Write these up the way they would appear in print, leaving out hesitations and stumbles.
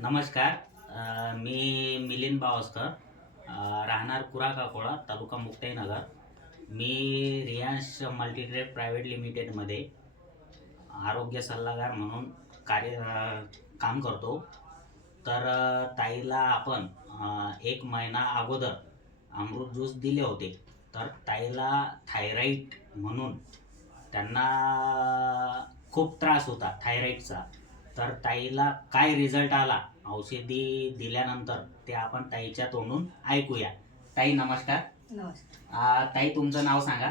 नमस्कार. मी मिलिंद बावस्कर, राहणार कुरा काकोळा, तालुका मुक्ताईनगर. मी रियांश मल्टीट्रेड प्रायव्हेट लिमिटेडमध्ये आरोग्य सल्लागार म्हणून काम करतो. तर ताईला आपण 1 महिना अगोदर अमृत ज्यूस दिले होते. तर ताईला थायरॉईड म्हणून त्यांना खूप त्रास होता थायरॉईडचा. तर ताईला काय रिझल्ट आला औषधी दिल्यानंतर ते आपण ताईच्या तोंडून ऐकूया. ताई नमस्कार. नमस्कार. ताई तुमचं नाव सांगा.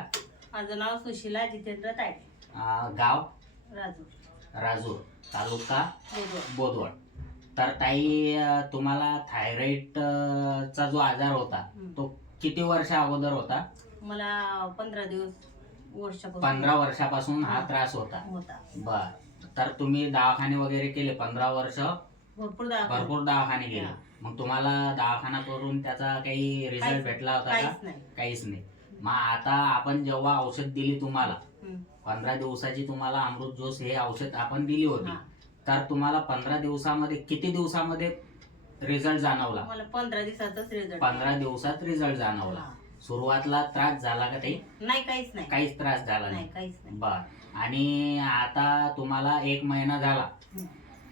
माझं नाव सुशीला जितेंद्र तायडे, गाव राजूर, राजूर, तालुका बोरवड. बोदवड. तर ताई तुम्हाला थायरॉईडचा जो आजार होता तो किती वर्ष अगोदर होता? मला 15 वर्षापासून 15 वर्षापासून हा त्रास होता. बर. तर तुम्ही दवाखाने वगैरे केले 15 वर्ष? भरपूर भरपूर दवाखाने केले. मग तुम्हाला दवाखाना करून त्याचा काही रिझल्ट भेटला होता का? काहीच नाही. मग आता आपण जेव्हा औषध दिली तुम्हाला 15 दिवसाची तुम्हाला अमृत ज्यूस हे औषध आपण दिली होती. तर तुम्हाला 15 दिवसामध्ये किती दिवसामध्ये रिझल्ट जाणवला? मला 15 दिवसातच रिझल्ट. 15 दिवसात रिझल्ट जाणवला. सुरुवातीला त्रास झाला का ताई? नाही, काहीच नाही. काहीच त्रास झाला नाही. काहीच नाही. बर. आणि आता तुम्हाला 1 महिना झाला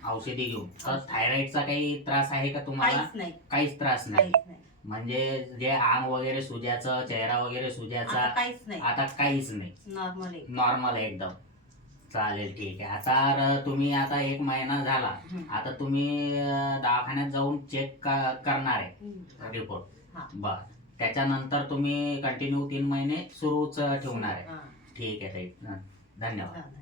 औषधी घेऊन. तर थायरॉइडचा काही त्रास आहे का तुम्हाला? काहीच नाही. काहीच त्रास नाही. काहीच नाही. म्हणजे जे अंग वगैरे सुजायचं, चेहरा वगैरे सुजायचा आता काहीच नाही. आता काहीच नाही. नॉर्मल आहे. नॉर्मल आहे एकदम. चालेल, ठीक आहे. आता तुम्ही आता 1 महिना झाला. आता तुम्ही दवाखान्यात जाऊन चेक करणार आहे रिपोर्ट. बर. त्याच्यानंतर तुम्ही कंटिन्यू 3 महिने सुरूच ठेवणार आहे. ठीक आहे ताई. धन्यवाद.